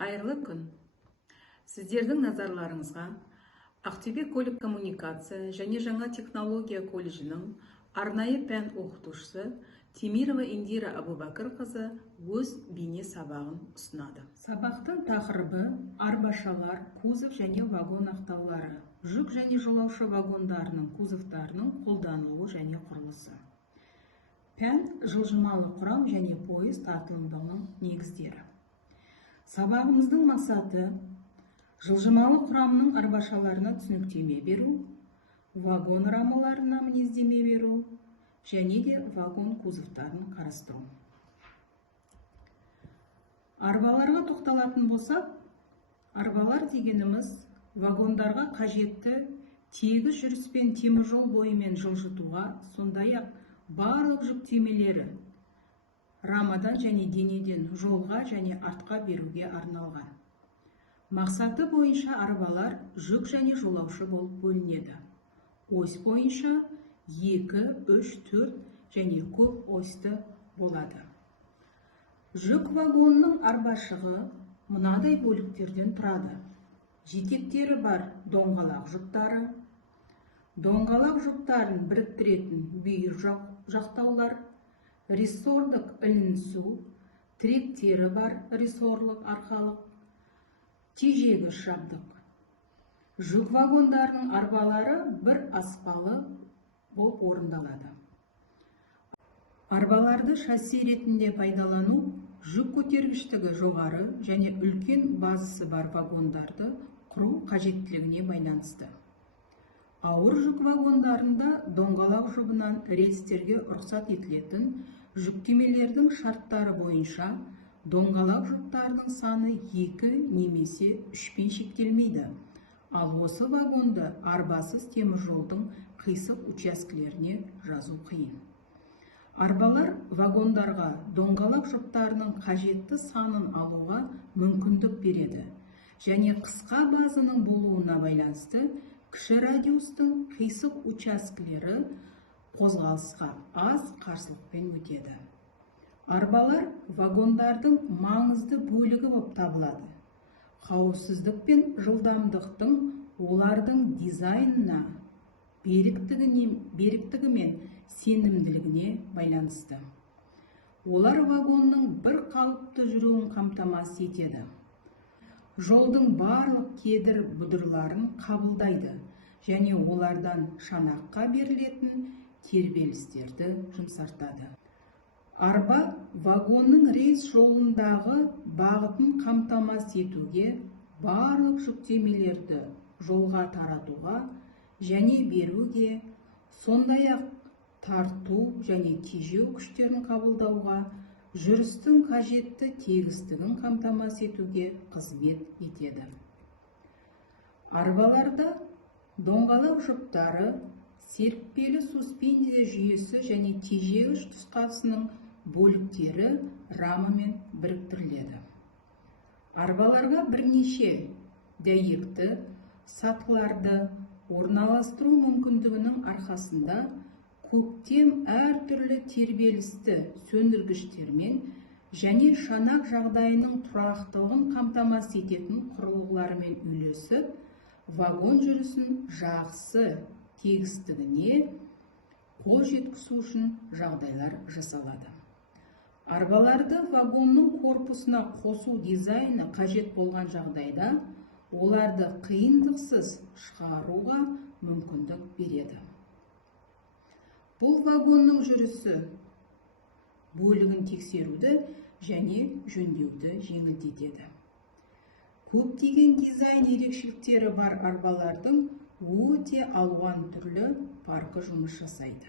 Қайырлы күн. Сіздердің назарларыңызға Ақтөбе көлік коммуникация және жаңа технология колледжінің арнайы пән оқытушысы Темирова Индира Абубакырқызы өз бейне сабағын ұсынады. Сабақтың тақырыбы арбашалар, кузов және вагон ақтаулары, жүк және жолаушы вагондарының кузовтарының қолданылуы және құрылысы. Пән жылжымалы құрам және пойыз тартылымдығының негіздері. Сабағымыздың мақсаты жылжымалы құрамның арбашаларына түсініктеме беру, вагон рамаларына мінездеме беру және де вагон кузовтарын қарастыру. Арбаларға тоқталатын болсақ, арбалар дегеніміз вагондарға қажетті тегіс жүріспен теміржол бойымен жылжытуға, сондай-ақ барлық жүктемелері рамадан және денеден жолға және артқа беруге арналған. Мақсаты бойынша арбалар жүк және жолаушы болып бөлінеді. Ось бойынша 2, 3, 4 және көп осьті болады. Жүк вагонының арбашығы мынадай бөліктерден тұрады. Жетектері бар доңғалақ жүктары, доңғалақ жүктарын біріктіретін бүйір жақтаулар, рессордық ілінісу, тіректері бар рессорлық арқалық, тежегіш жабдық. Жүк вагондарының арбалары бір аспалы болып орындалады. Арбаларды шасси ретінде пайдалану жүк көтергіштігі жоғары және үлкен базасы бар вагондарды құру қажеттілігіне байланысты. Ауыр жүк вагондарында доңғалақ жұбынан рельстерге рұқсат етілетін жүктемелердің шарттары бойынша доңғалақ жүктардың саны 2 немесе 3-пен шектелмейді. Ал осы вагонды арбасыз теміржолдың қисық учаскелеріне жазу қиын. Арбалар вагондарға доңғалақ жүктарының қажетті санын алуға мүмкіндік береді және қысқа базаның болуына байланысты кіші радиустың қисық учаскелері қозғалысқа аз қарсылықпен өтеді. Арбалар вагондардың маңызды бөлігі болып табылады. Қауіпсіздік пен жылдамдықтың олардың дизайнына, беріктігі мен сенімділігіне байланысты. Олар вагонның бір қалыпты жүруін қамтамасыз етеді. Жолдың барлық кедір бұдырларын қабылдайды және олардан шанаққа берілетін тербелістерді жұмсартады. Арба вагонның рельс жолындағы бағытын қамтамасыз етуге, барлық жүктемелерді жолға таратуға және беруге, сондай-ақ тарту және тежеу күштерін қабылдауға, жүрістің қажетті тегістігін қамтамасыз етуге қызмет етеді. Арбаларда доңғалақ жүктары, серіппелі суспензия жүйесі және тежегіш тұтқасының бөліктері рамамен біріктіріледі. Арбаларға бірнеше дәйекті сатыларды орналастыру мүмкіндігінің арқасында көктем әртүрлі тербелісті сөндіргіштермен және шанақ жағдайының тұрақтылығын қамтамасыз ететін құрылғылармен үйлесіп, вагон жүрісін жақсы тегістігіне қол жеткізу үшін жағдайлар жасалады. Арбаларды вагонның корпусына қосу дизайны қажет болған жағдайда, оларды қиындықсыз шығаруға мүмкіндік береді. Бұл вагонның жүрісі бөлігін тексеруді және жөндеуді жеңілдетеді. Көптеген дизайн ерекшеліктері бар арбалардың өте алуан түрлі парқы жұмыс жасайды.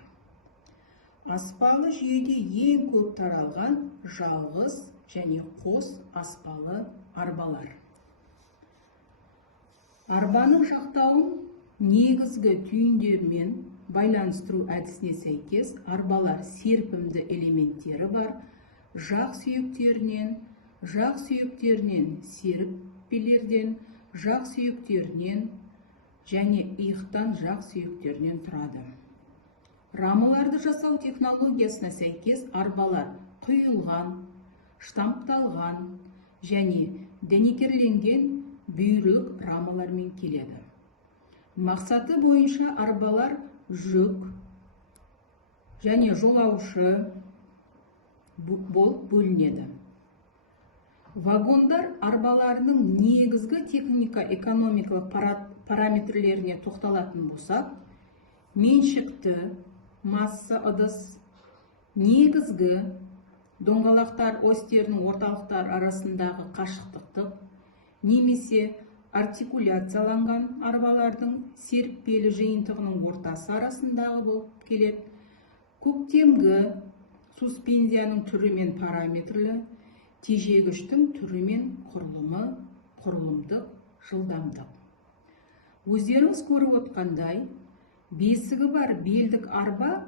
Аспалы жүйеде ең көп таралған жалғыз және қос аспалы арбалар. Арбаның жақтауын негізгі түйіндермен байланыстыру әдісіне сәйкес арбалар серпімді элементтері бар жақ сүйектерінен серіппелерден, жақ сүйектерінен және иықтан жақ сүйектерінен тұрады. Рамаларды жасау технологиясына сәйкес арбалар құйылған, штампталған және дәнекерленген бүйрек рамалармен келеді. Мақсаты бойынша арбалар жүк және жолаушы болып бөлінеді. Вагондар арбаларының негізгі техника-экономикалық параметрлеріне тоқталатын болсақ, меншікті масса ыдыс, негізгі доңғалақтар осьтерінің орталықтар арасындағы қашықтықты немесе артикуляцияланған арбалардың серіппелі жиынтығының ортасы арасындағы болып келеді. Көктемгі суспензияның түрі мен параметрлі, тежегіштің түрі мен құрылымдық жылдамдық. Өздеріңіз көріп отқандай, бесігі бар белдік арба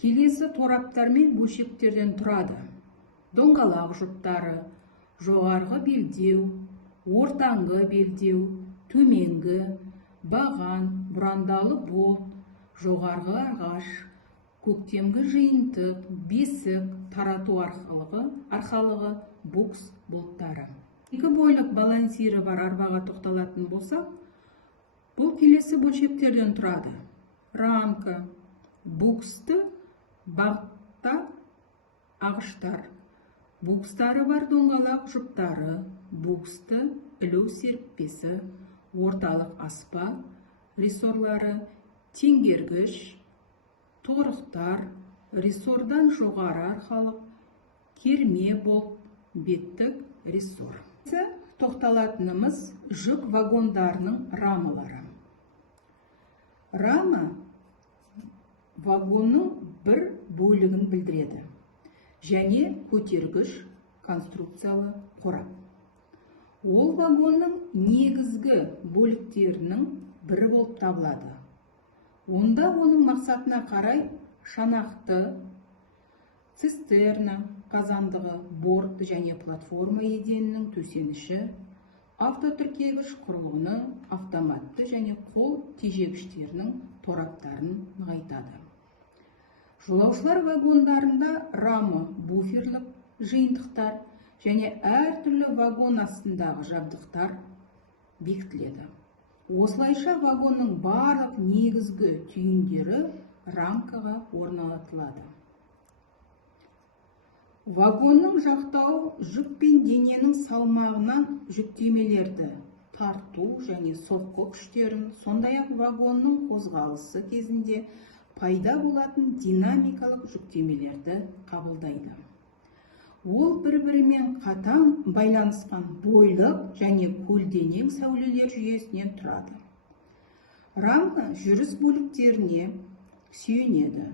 келесі тораптар мен бөлшектерден тұрады. Доңғалақ жұптары, жоғарғы белдеу, ортаңғы белдеу, төменгі, баған, бұрандалы болт, жоғарғы ағаш, көктемгі жиынтық, бесік, тарату арқалығы, букс болттары. Екі бойлық балансирі бар арбаға тоқталатын болсақ, бұл келесі бөлшектерден тұрады. Рамка, буксты, бағытта ағыштар, букстары бар доңғалақ жұптары, буксты, ілу серіппесі, орталық аспа, рессорлары, теңгергіш, торықтар, рессордан жоғары арқалық, керме болт, беттік рессор. Тоқталатынымыз жүк вагондарының рамалары. Рама вагонның бір бөлігін білдіреді және көтергіш конструкциялы қорап. Ол вагонның негізгі бөліктерінің бірі болып табылады. Онда оның мақсатына қарай шанақты, цистерна, қазандығы, борт және платформа еденінің төсеніші, автотіркегіш құрылғыны, автоматты және қол тежегіштерінің тораптарын нығайтады. Жолаушылар вагондарында рама, буферлік жиынтықтар және әртүрлі вагон астындағы жабдықтар бекітіледі. Осылайша вагонның барлық негізгі түйіндері рамкаға орналастырылады. Вагонның жақтауы жүк пен дененің салмағынан жүктемелерді тарту және соққы күштерін, сондай-ақ вагонның қозғалысы кезінде пайда болатын динамикалық жүктемелерді қабылдайды. Ол бір-бірімен қатаң байланысқан бойлық және көлденең сәулелер жүйесінен тұрады. Рамка жүріс бөліктеріне сүйенеді.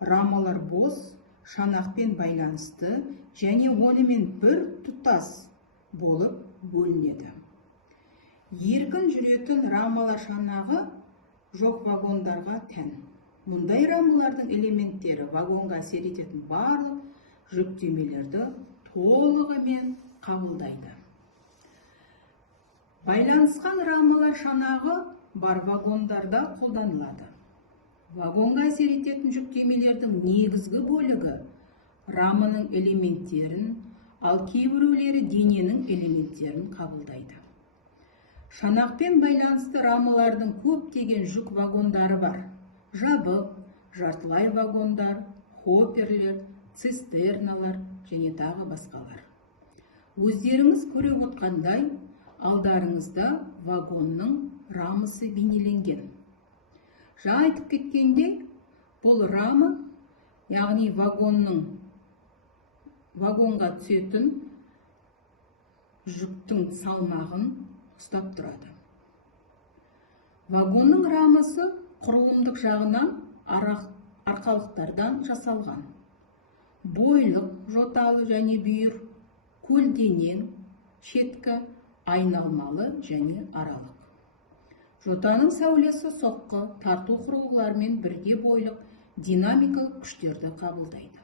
Рамалар бос, шанақпен байланысты және онымен бір тұтас болып бөлінеді. Еркін жүретін рамалар шанағы жоқ вагондарға тән. Мұндай рамалардың элементтері вагонға әсер ететін барлық жүктемелерді толығымен қабылдайды. Байланысқан рамалар шанағы бар вагондарда қолданылады. Вагонға әсер ететін жүктемелердің негізгі бөлігі раманың элементтерін, ал кейбіреулері дененің элементтерін қабылдайды. Шанақпен байланысты рамалардың көптеген жүк вагондары бар. Жабық, жартылай вагондар, хопперлер, цистерналар және тағы басқалар. Өздеріңіз көріп отқандай, алдарыңызда вагонның рамасы бейнеленген. Жаңа айтып кеткенде, бұл рама, яғни вагонға түсетін жүктің салмағын ұстап тұрады. Вагонның рамасы құрылымдық жағынан арқалықтардан жасалған. Бойлық, жоталы және бүйір, көлденең, шеткі, айналмалы және аралық. Жотаның сәулесі соққы, тарту құрылғылармен бірге бойлық динамикалық күштерді қабылдайды.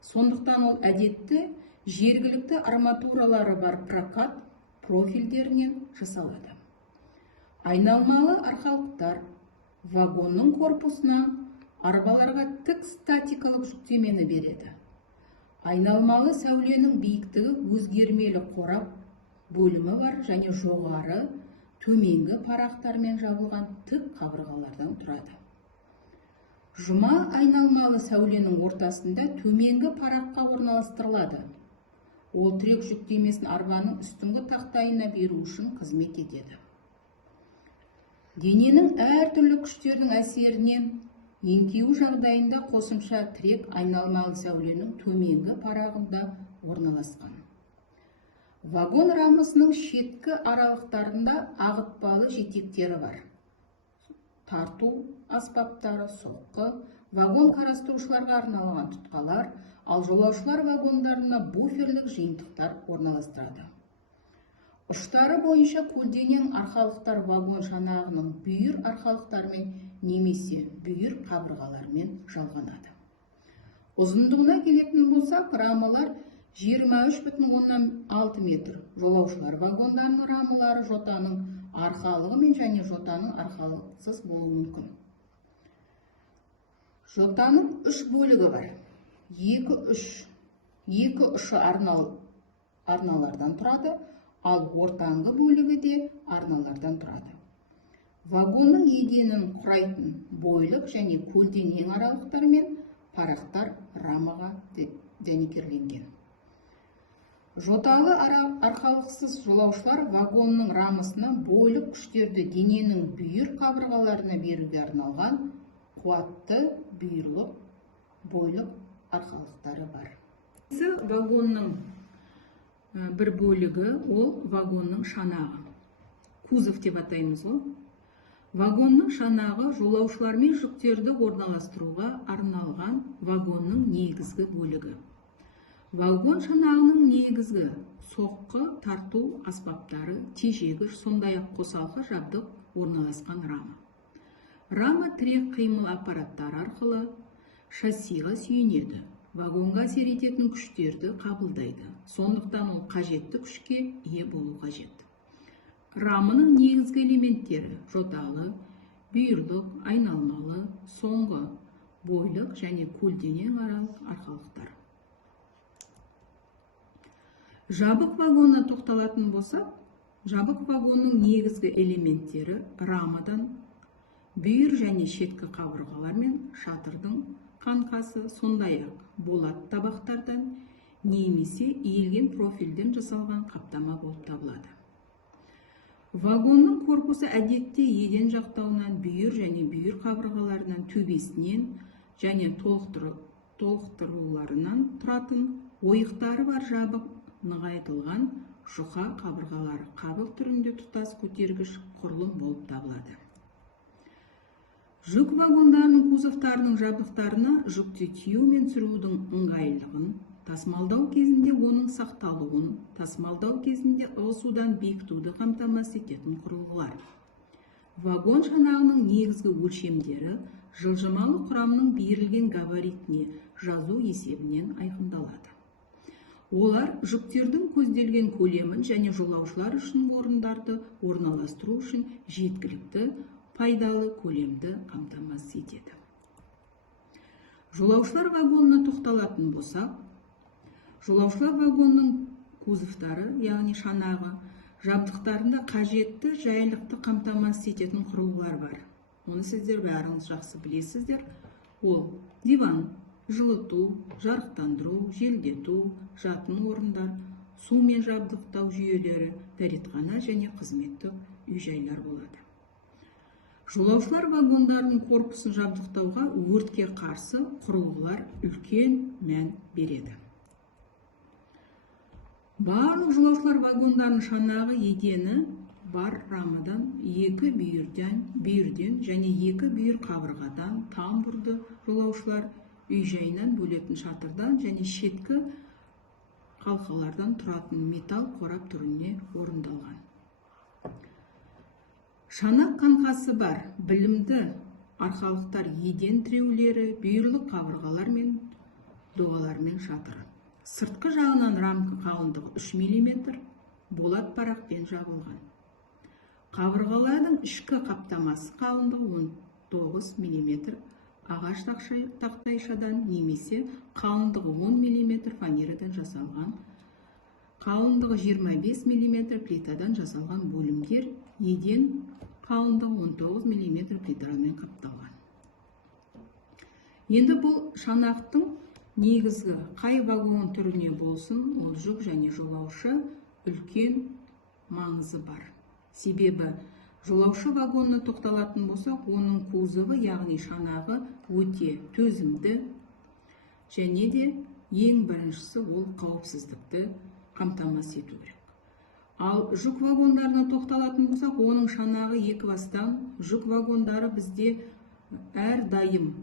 Сондықтан ол әдетті жергілікті арматуралары бар прокат профильдерінен жасалады. Айналмалы арқалықтар вагонның корпусынан арбаларға тік статикалық жүктемені береді. Айналмалы сәуленің биіктігі өзгермелі қорап бөлімі бар және жоғары, төменгі парақтармен жабылған тік қабырғалардан тұрады. Жұма айналмалы сәуленің ортасында төменгі параққа орналастырылады. Ол тірек жүктемесін арбаның үстіңгі тақтайына беру үшін қызмет етеді. Дененің әртүрлі күштердің әсерінен еңкеу жағдайында қосымша тірек айналмалы сәуленің төменгі парағында орналасқан. Вагон рамасының шеткі аралықтарында ағытпалы жетектері бар. Тарту аспаптары, соққы, вагон қарастырушыларға арналған тұтқалар, ал жолаушылар вагондарына буферлік жиынтықтар орналастырады. Ұштары бойынша көлденең арқалықтар вагон шанағының бүйір арқалықтармен немесе бүйір қабырғалармен жалғанады. Ұзындығына келетін болсақ, рамалар 23,6 метр. Жолаушылар вагондарының рамалары жотаның арқалығымен және жотаның арқалықсыз болуы мүмкін. Жотаның 3 бөлігі бар. Екі ұшы арналардан тұрады, ал ортаңғы бөлігі де арналардан тұрады. Вагонның еденін құрайтын бойлық және көлденең аралықтар мен парақтар рамаға дәнекерленген. Жоталы арқалықсыз жолаушылар вагонның рамасына бойлық күштерді дененің бүйір қабырғаларына беруге арналған қуатты бүйірлік бойлық арқалықтары бар. Вагонның бір бөлігі ол вагонның шанағы. Кузов деп атаймыз ғой. Вагонның шанағы жолаушылар мен жүктерді орналастыруға арналған вагонның негізгі бөлігі. Вагон шанағының негізгі соққы, тарту аспаптары, тежегіш, сондай-ақ қосалқы жабдық орналасқан рама. Рама тірек қимыл аппараттары арқылы шассиға сүйенеді. Вагонға әсер ететін күштерді қабылдайды. Сондықтан ол қажетті күшке ие болу қажет. Раманың негізгі элементтері жоталы, бүйірлік, айналмалы, соңғы, бойлық және көлденең арқалықтар. Жабық вагонына тоқталатын болсақ, жабық вагонның негізгі элементтері рамадан бүйір және шеткі қабырғалар мен шатырдың қаңқасы, сондай-ақ болат табақтардан немесе иілген профильден жасалған қаптама болып табылады. Вагонның корпусы әдетте еден жақтауынан бүйір және бүйір қабырғаларынан төбесінен және толықтыруларынан тұратын ойықтары бар жабық нығайтылған жұқа қабырғалары қабық түрінде тұтас көтергіш құрылым болып табылады. Жүк вагондарының кузовтарының жабдықтарына жүкті тиеу мен түсірудің ыңғайлығын, тасымалдау кезінде оның сақталуын, тасымалдау кезінде ығысудан бекітуді қамтамасыз ететін құрылғылар. Вагон шанағының негізгі өлшемдері жылжымалы құрамның берілген габаритіне жазу есебінен айқындалады. Олар жүктердің көзделген көлемін және жолаушылар үшін орындарды орналастыру үшін жеткілікті пайдалы көлемді қамтамасыз етеді. Жолаушылар вагонына тоқталатын болсақ, жолаушылар вагонның кузовтары, яғни шанағы, жабдықтарында қажетті жайлықты қамтамасыз ететін құрылғылар бар. Оны сіздер бәріңіз жақсы білесіздер. Ол диван, жылыту, жарықтандыру, желдету, жатын орындар, сумен жабдықтау жүйелері, дәретхана және қызметтік үй-жайлар болады. Жолаушылар вагондарының корпусын жабдықтауға өртке қарсы құрылғылар үлкен мән береді. Барлық жолаушылар вагондарының шанағы едені бар рамадан екі бүйірден және екі бүйір қабырғадан, тамбурды жолаушылар үй-жайынан бөлетін шатырдан және шеткі қалқалардан тұратын металл қорап түріне орындалған. Шанақ қаңқасы бар білімді арқалықтар еден тіреулері, бүйірлік қабырғалар мен доғалармен шатыры. Сыртқы жағынан рамка қалыңдығы 3 мм, болат парақпен жабылған. Қабырғалардың ішкі қаптамасы қалыңдығы 19 мм, ағаш тақтайшадан немесе қалыңдығы 10 мм фанерадан жасалған, қалыңдығы 25 мм плитадан жасалған бөлімдер еден қалыңдығы 19 мм плитамен қапталған. Енді бұл шанақтың негізгі қай вагон түріне болсын, ол жүк және жолаушы үлкен маңызы бар. Себебі жолаушы вагонына тоқталатын болсақ, оның кузовы, яғни шанағы өте төзімді және де ең біріншісі ол қауіпсіздікті қамтамасыз ету керек. Ал жүк вагондарына тоқталатын болсақ, оның шанағы екі бастан. Жүк вагондары бізде әрдайым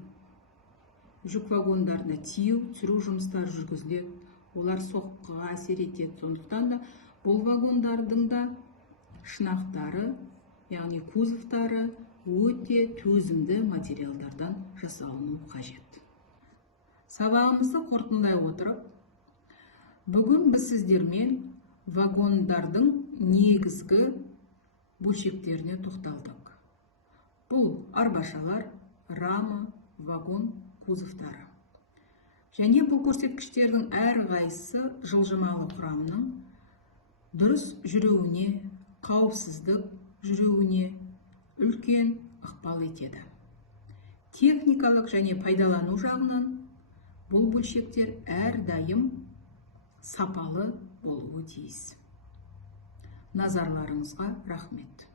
жүк вагондарына тиеу, түсіру жұмыстары жүргізіледі. Олар соққыға әсер етеді. Сондықтан да бұл вагондардың да шынақтары, яғни кузовтары өте төзімді материалдардан жасалыну қажет. Сабағымызды қорытындылай отырып, бүгін біз сіздермен вагондардың негізгі бөлшектеріне тоқталдық. Бұл арбашалар, рама, вагон, кузовтары. Және бұл көрсеткіштердің әрқайсысы жылжымалы құрамның дұрыс жүруіне, қауіпсіздік жүруіне үлкен ықпал етеді. Техникалық және пайдалану жағынан бұл бөлшектер әрдайым сапалы болуы тиіс. Назарларыңызға рахмет.